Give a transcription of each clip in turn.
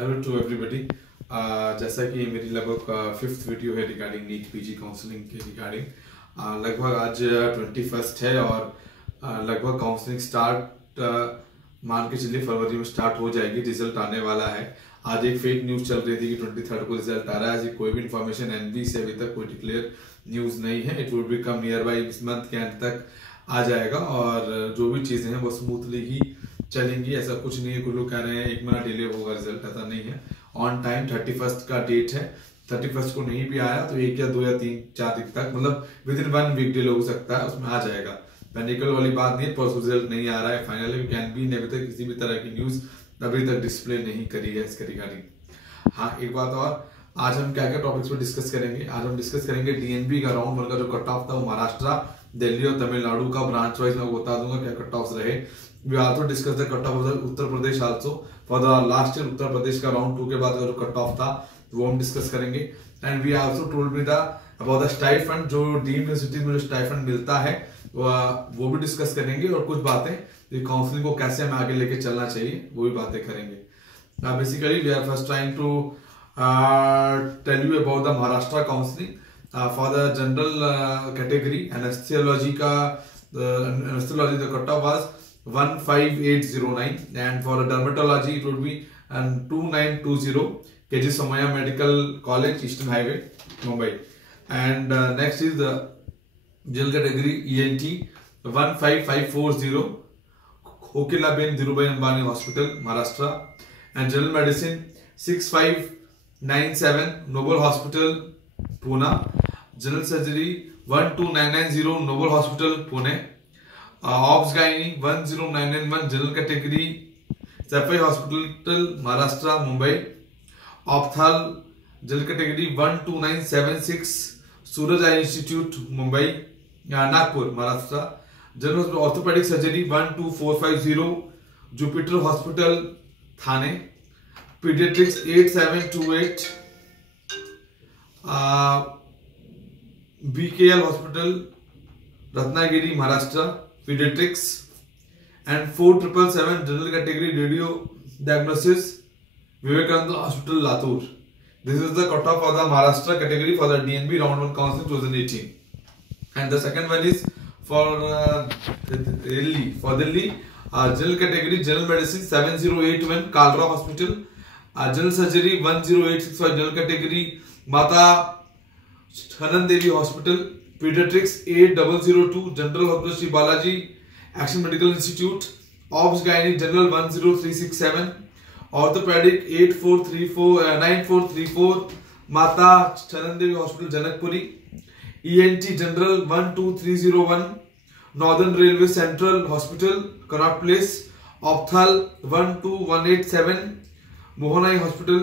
Hello to everybody. जैसा कि मेरी लगभग फिफ्थ वीडियो है रिगार्डिंग नीट पीजी काउंसलिंग के रिगार्डिंग। लगभग आज 21 है और लगभग काउंसलिंग स्टार्ट मान के चलिए फरवरी में स्टार्ट हो जाएगी। रिजल्ट आने वाला है। आज एक फेक न्यूज चल रही थी कि 23 को रिजल्ट आ रहा है। आज कोई भी इन्फॉर्मेशन एनबी से अभी तक कोई डिक्लेयर न्यूज नहीं है। It would B come near by इस मंथ के एंड तक आ जाएगा और जो भी चीजें हैं वो स्मूथली ही चलेंगी। ऐसा कुछ नहीं है। कुछ लोग कह रहे हैं 1 महीना डिले होगा रिजल्ट, ऐसा नहीं है। ऑन टाइम 31 का डेट है। 31 को नहीं भी आया तो 1 या 2 या 3 4 दिन तक, मतलब विद इन 1 वीक डिले हो सकता है, उसमें आ जाएगा। पैनिकल वाली बात नहीं है। परसों रिजल्ट नहीं आ रहा है फाइनली। कैन ने अभी तक किसी भी तरह की न्यूज अभी तक डिस्प्ले नहीं करी है इसके रिगार्डिंग। हाँ, एक बात और, आज हम क्या क्या टॉपिक्स पर डिस्कस करेंगे। आज हम डिस्कस करेंगे डीएनबी का राउंड 1 का जो कट ऑफ था वो महाराष्ट्र, दिल्ली और तमिलनाडु का ब्रांच वाइज मैं बता दूंगा क्या कट ऑफ रहे। We also discussed the cut off of the Uttar Pradesh also for the last year। Uttar Pradesh का राउंड 2 के बाद जो कट ऑफ था वो हम डिस्कस करेंगे। And we also told me the about the stipend, जो डीम्ड यूनिवर्सिटी में जो स्टाइफंड मिलता है वो भी डिस्कस करेंगे और कुछ बातें काउंसलिंग को कैसे हमें आगे लेके चलना चाहिए वो भी बातें करेंगे। Basically we are first trying to tell you about the Maharashtra counselling for the general category anaesthesiology का anaesthesiology the cut off was 15809 and for dermatology it would be 2920 KG Somaiya Medical College, Eastern Highway, Mumbai. And next is the general category ENT 15540 Kokilaben Dhirubhai Ambani Hospital, Maharashtra. And general medicine 6597 Noble Hospital, Pune. General surgery 12990 Noble Hospital, Pune. Obs gynae 10991 general category Saifee hospital Maharashtra, Mumbai. Ophthal general category 12976 Suraj eye institute, Mumbai Nagpur, Maharashtra. General orthopaedic surgery 12450 Jupiter hospital, Thane. Paediatrics 8728 BKL hospital, Ratnagiri, Maharashtra, pediatrics। and 4777 general category radio diagnosis Vivekananda Hospital, Latur. This is the cutoff for the Maharashtra category for the DNB round 1 counseling 2018. And the second one is for Delhi. For Delhi, general category general medicine 7081 Kalra Hospital. General surgery 10865 general category Mata Hanan Devi Hospital. Pediatrics 8002 General Hospital Shri Balaji Action Medical Institute. Obs Gynae General 10367 Orthopedic 9434 Mata Chanandevi Hospital, Janakpuri. ENT General 12301 Northern Railway Central Hospital, Connaught Place. Opthal 12187 Mohanai Hospital.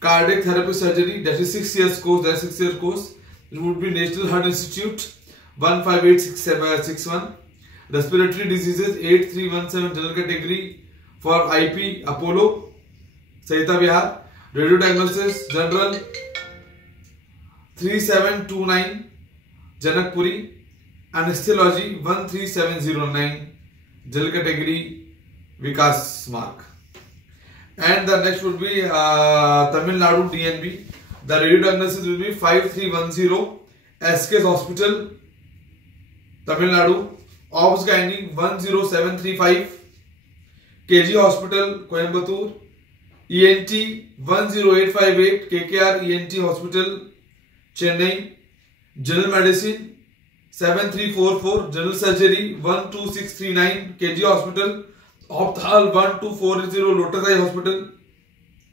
Cardiac Therapy Surgery, that is 6 years course, that is 6 year course. It would be National Heart Institute 15861. Respiratory diseases 8317 general category for IP Apollo, Sahita Vihar. Radio diagnosis general 3729 Janakpuri. Anesthesiology 13709 general category Vikas Mark. And the next would be Tamil Nadu DNB. The radio diagnosis will be 5310 SK's Hospital, Tamil Nadu. Obs Gynae 10735 KG Hospital, Coimbatore. ENT 10858 KKR ENT Hospital, Chennai. General Medicine 7344 General Surgery 12639 KG Hospital. Opthal 1240 Lotus Eye Hospital.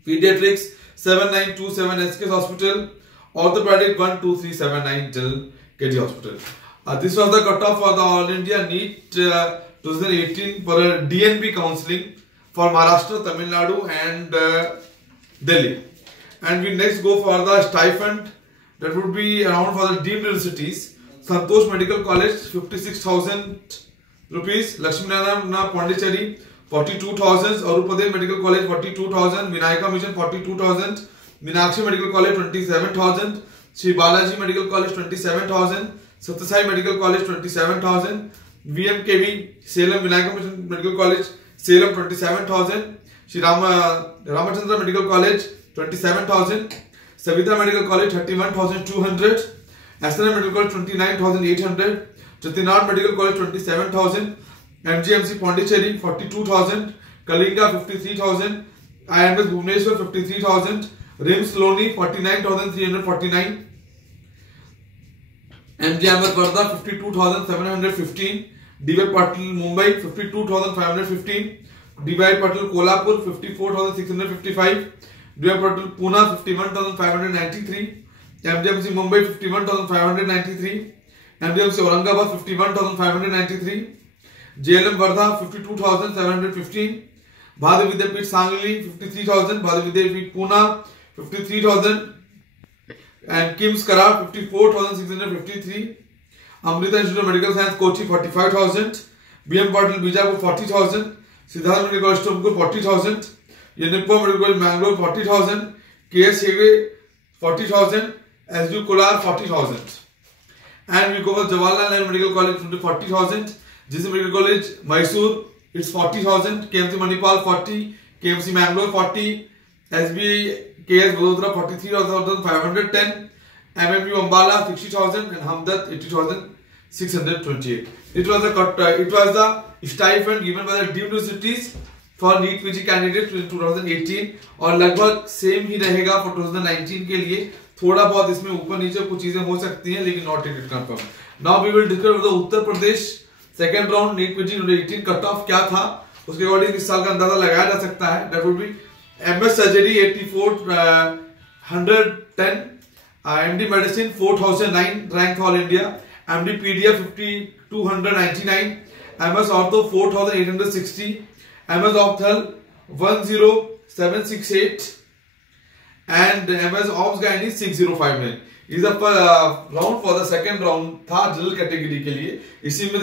Pediatrics 7927 SK's Hospital. Orthopedic 12379 General KG Hospital. This was the cutoff for the All India NEET 2018 for a DNB counseling for Maharashtra, Tamil Nadu and Delhi. And we next go for the stipend that would be around for the deemed universities. Santosh Medical College 56,000 rupees. Lakshmi Narayana Pondicherry 42,000, Arupadel Medical College 42,000, Vinayaka Mission 42,000, Meenakshi Medical College 27,000, Shri Balaji Medical College 27,000, Satyasai Medical College 27,000, VMKV Salem Vinayaka Mission Medical College Salem 27,000, Shri Rama Ramachandra Medical College 27,000, Savita Medical College 31,200, SNM Medical College 29,800, Chettinad Medical College 27,000, MGMC Pondicherry 42,000, Kalinga 53,000, IMS Bhubaneswar 53,000, RIMS Loni 49,349, MG Ahmed Varda 52,715, DY Patil Mumbai 52,515, DY Patil Kolhapur 54,655, DY Patil Pune 51,593, MGMC Mumbai 51,593, MGMC Aurangabad 51,593, JLM Wardha 52,715, Bharati Vidyapeeth Sangli 53,000, Bharati Vidyapeeth Pune 53,000, and KIMS Kara 54,653, Amrita Institute of Medical Science Kochi 45,000, BM Patil Bijapur 40,000, Siddharth Medical College Tumkur 40,000, Yanipur Medical College Mangalore 40,000, KS Hegde 40,000, SU Kolar 40,000, and we go for Jawaharlal Nehru Medical College 40,000, GC Medical College Mysore it's 40,000, KMC Manipal 40, KMC Mangalore 40, SB KS Vadodara 43,510, MMU Ambala 60,000 and Hamdard 80,628. It was the stipend given by the deemed universities for NEET PG candidates in 2018 और लगभग same ही रहेगा for 2019 के लिए. थोड़ा बहुत इसमें ऊपर नीचे कुछ चीजें हो सकती हैं लेकिन not yet confirmed. Now we will discuss the Uttar Pradesh second round NEET PG 2018 cut off क्या था, उसके अकॉर्डिंग इस साल का अंदाजा लगाया जा सकता है. That would be MS Surgery 84,110, MD Medicine 4,009 rank all India, MD PDF 5,299, MS Ortho 4,860, MS Opthal 10768 and MS Ops Gynae 6059. इस round for the second round था जनरल कैटेगरी के लिए. इसी में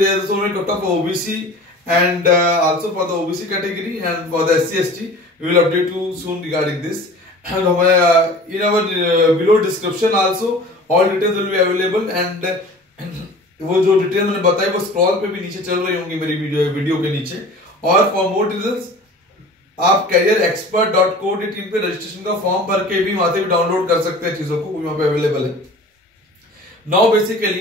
cut off OBC and also for the OBC category and for the SC ST we will update you soon regarding this. In our below description also all details will be available and वो जो detail मैंने बताई वो scroll पे भी नीचे चल रही होंगी मेरी वीडियो के नीचे. और फॉर मोर डिटेल्स आप careerexpert.co.in पे रजिस्ट्रेशन का फॉर्म भर के भी वहां से भी डाउनलोड कर सकते हैं चीजों को, वहां पे अवेलेबल है. नाउ बेसिकली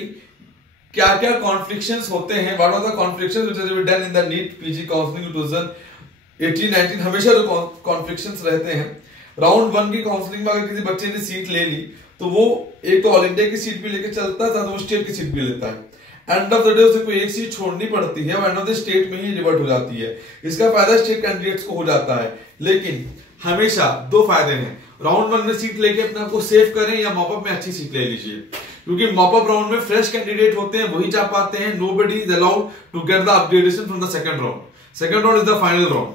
क्या क्या कॉन्फ्लिक्शंस होते हैं, what are the conflictions which have been done in the NEET PG counselling 2018-19. हमेशा जो कॉन्फ्लिक्शंस रहते हैं राउंड 1 की काउंसलिंग में अगर किसी बच्चे ने सीट ले ली तो वो एक तो ऑल इंडिया की सीट भी लेके चलता था, तो वो स्टेट की सीट भी लेता है. एंड ऑफ द डे उसे कोई एक सीट छोड़नी पड़ती है, एंड ऑफ द स्टेट में ही रिवर्ट हो जाती है. इसका फायदा स्टेट कैंडिडेट्स को हो जाता है, लेकिन हमेशा दो फायदे हैं. राउंड 1 में सीट लेके अपने आप को सेव करें या मॉपअप में अच्छी सीट ले लीजिए, क्योंकि मॉपअप राउंड में फ्रेश कैंडिडेट होते हैं, वही जा पाते हैं. Nobody is allowed to get the upgradation from the second round. Second round is the final round.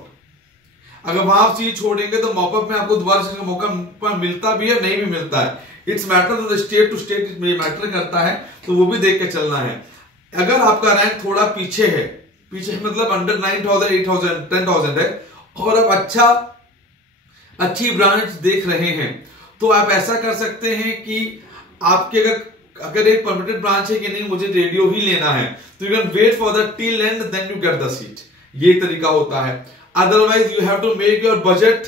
अगर वहां आप सीट छोड़ेंगे तो मॉपअप में आपको दोबारा का मौका मिलता भी है, नहीं भी मिलता है. It's matter to the state to state matter करता है, तो वो भी देख के चलना है. अगर आपका रैंक थोड़ा पीछे है, पीछे मतलब अंडर 9,000, 8,000, 10,000 है और आप अच्छी ब्रांच देख रहे हैं, तो आप ऐसा कर सकते हैं कि आपके अगर एक परमिटेड ब्रांच है कि नहीं मुझे रेडियो ही लेना है, तो you can wait for the till end then you get the seat. ये एक तरीका होता है. Otherwise you have to make your budget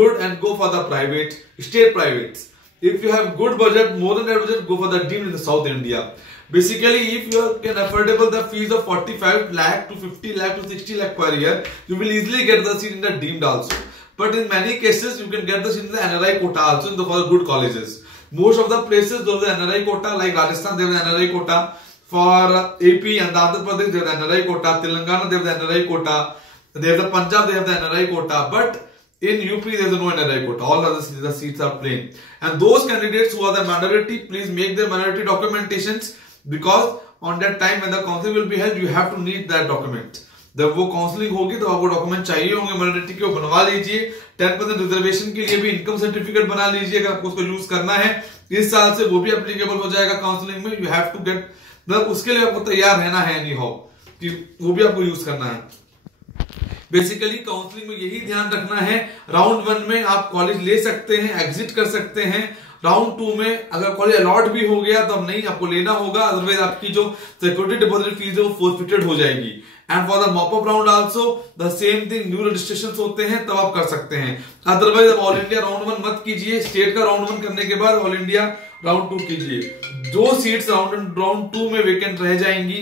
good and go for the private state privates. If you have good budget, more than that budget, go for the deemed in the South India. Basically, if you can affordable the fees of 45 lakh to 50 lakh to 60 lakh per year, you will easily get the seat in the deemed also. But in many cases, you can get the seat in the NRI quota also in the for good colleges. Most of the places, those the NRI quota, like Rajasthan, they have the NRI quota. For AP and Andhra Pradesh, they have the NRI quota. Telangana, they have the NRI quota. They have the Punjab, they have the NRI quota. But in UP, there is no NRI quota. All other seats are plain. And those candidates who are the minority, please make their minority documentations, because on that time when the counseling will be held, you have to need that document. जब वो counselling होगी तो आपको document चाहिए होंगे minority के, बनवा लीजिए. 10% रिजर्वेशन के लिए भी इनकम सर्टिफिकेट बना लीजिए अगर आपको उसको यूज करना है. इस साल से वो भी एप्लीकेबल हो जाएगा काउंसलिंग में. यू हैव टू गेट, मतलब उसके लिए आपको तैयार रहना है एनी हाउ कि वो भी आपको यूज करना है. बेसिकली काउंसलिंग में यही ध्यान रखना है. राउंड 1 में आप कॉलेज ले सकते हैं, एग्जिट कर सकते हैं. राउंड 2 में अगर कॉलेज अलॉट भी हो गया तो अब नहीं आपको लेना होगा, अदरवाइज आपकी जो सिक्योरिटी डिपॉजिट फीस है वो फोरफिटेड हो जाएगी. And for the mop up round also the same thing, new registration होते हैं तब आप कर सकते हैं, अदरवाइज ऑल इंडिया राउंड 1 मत कीजिए, स्टेट का राउंड 1 करने के बाद ऑल इंडिया राउंड 2 कीजिए। जो सीट्स राउंड 2 में वेकेंट रह जाएंगी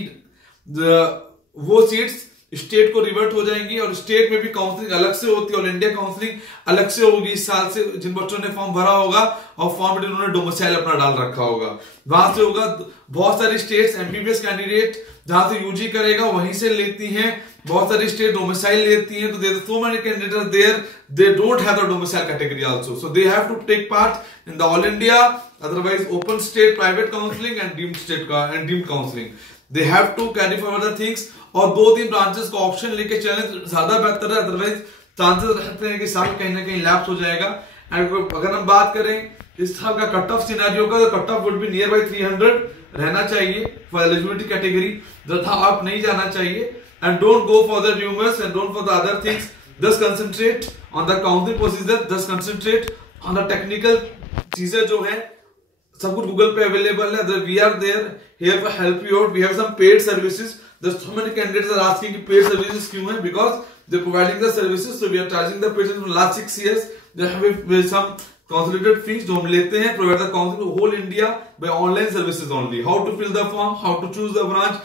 वो सीट्स स्टेट को रिवर्ट हो जाएंगी, और स्टेट में भी काउंसलिंग अलग से होती है, ऑल इंडिया काउंसलिंग अलग से होगी इस साल से, जिन बच्चों ने फॉर्म भरा होगा और फॉर्म में उन्होंने डोमिसाइल अपना डाल रखा होगा वहां से होगा। बहुत सारी स्टेट्स एमबीबीएस कैंडिडेट जहां से यूजी करेगा वहीं से लेती हैं, बहुत सारी स्टेट डोमिसाइल लेती हैं, तो there so many candidates there they don't have the domicile category also, so they have to take part in the all India, otherwise open state private counselling and deemed state का and deemed counselling, they have to carry forward the things, और 2-3 branches का option लेके चलें तो ज्यादा बेहतर है, otherwise chances रहते हैं कि साल कहीं ना कहीं लैप्स हो जाएगा। एंड अगर हम बात करें इस साल का कट ऑफ सिनेरियो का, तो cut off would be near by 300 रहना चाहिए फॉर एलिजिबिलिटी कैटेगरी, तथा आप नहीं जाना चाहिए। And don't go for the rumours and don't for the other things, just concentrate on the counselling procedure, just concentrate on the technical चीजें जो है सब कुछ गूगल पे अवेलेबल है, we are there here to help you out, we have some paid services, so many candidates are asking कि paid services क्यों है, because they're providing the services, so we are charging the paid services for last 6 years, they have some consolidated fees जो हम लेते हैं, provide the counseling to whole India by online services only, how to fill the form, how to choose the branch,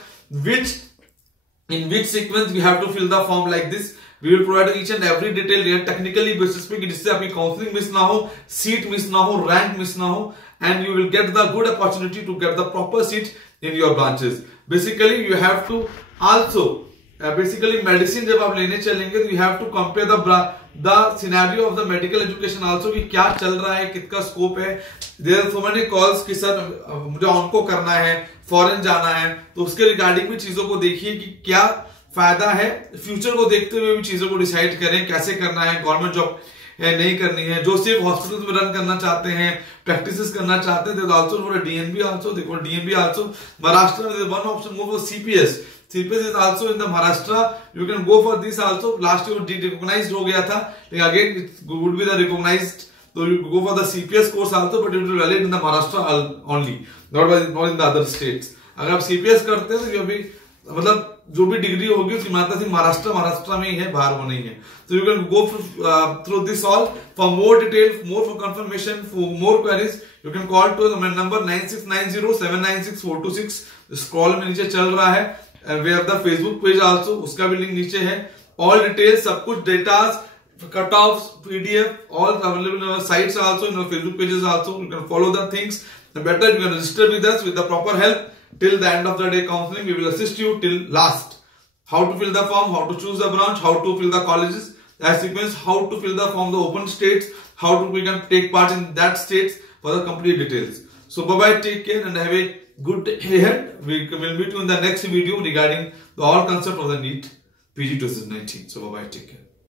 in which sequence we have to fill the form like this, we will provide each and every detail technically basis पे, जिससे आपकी counselling miss ना हो, seat miss ना हो, rank miss ना हो, and you will get the good opportunity to get the proper seat in your branches. Basically you have to also basically medicine जब आप लेने चलेंगे तो you have to compare the scenario of the medical education also, कि क्या चल रहा है, कितना स्कोप है। There are so many calls कि सर मुझे ऑनको करना है, फॉरेन जाना है, तो उसके रिगार्डिंग भी चीजों को देखिए कि क्या फायदा है, फ्यूचर को देखते हुए भी चीजों को डिसाइड करें कैसे करना है, गवर्नमेंट जॉब नहीं करनी है, जो सिर्फ हॉस्पिटल्स में रन करना चाहते हैं, प्रैक्टिसेस करना चाहते हैं, आल्सो फॉर डीएनबी आल्सो, देखो डीएनबी आल्सो महाराष्ट्र में one option go for CPS, CPS is also in the Maharashtra, you can go for this also, last year recognised हो गया था, लेकिन again it would be the recognised, तो you go for the CPS course also, but it will valid in the Maharashtra only, not in the other states. अगर आप CPS करते हैं तो अभी मतलब जो भी डिग्री होगी उसकी मान्यता सिर्फ महाराष्ट्र में ही है, बाहर वो नहीं है। तो you can go through this all, for more detail, more for confirmation, for more queries you can call to number 9690796426, scroll में नीचे चल रहा है, we have the Facebook page also, उसका भी लिंक नीचे है, ऑल डिटेल्स सब कुछ datas, cut off, PDF, all available in our sites also, in our Facebook pages also, you can follow the things, and better you can register with us with the proper help. Till the end of the day counseling, we will assist you till last. How to fill the form, how to choose the branch, how to fill the colleges, as sequence, how to fill the form, the open states, how to we can take part in that states for the complete details. So bye bye, take care and have a good day ahead. We will meet you in the next video regarding the all concept of the NEET PG 2019. So bye bye, take care.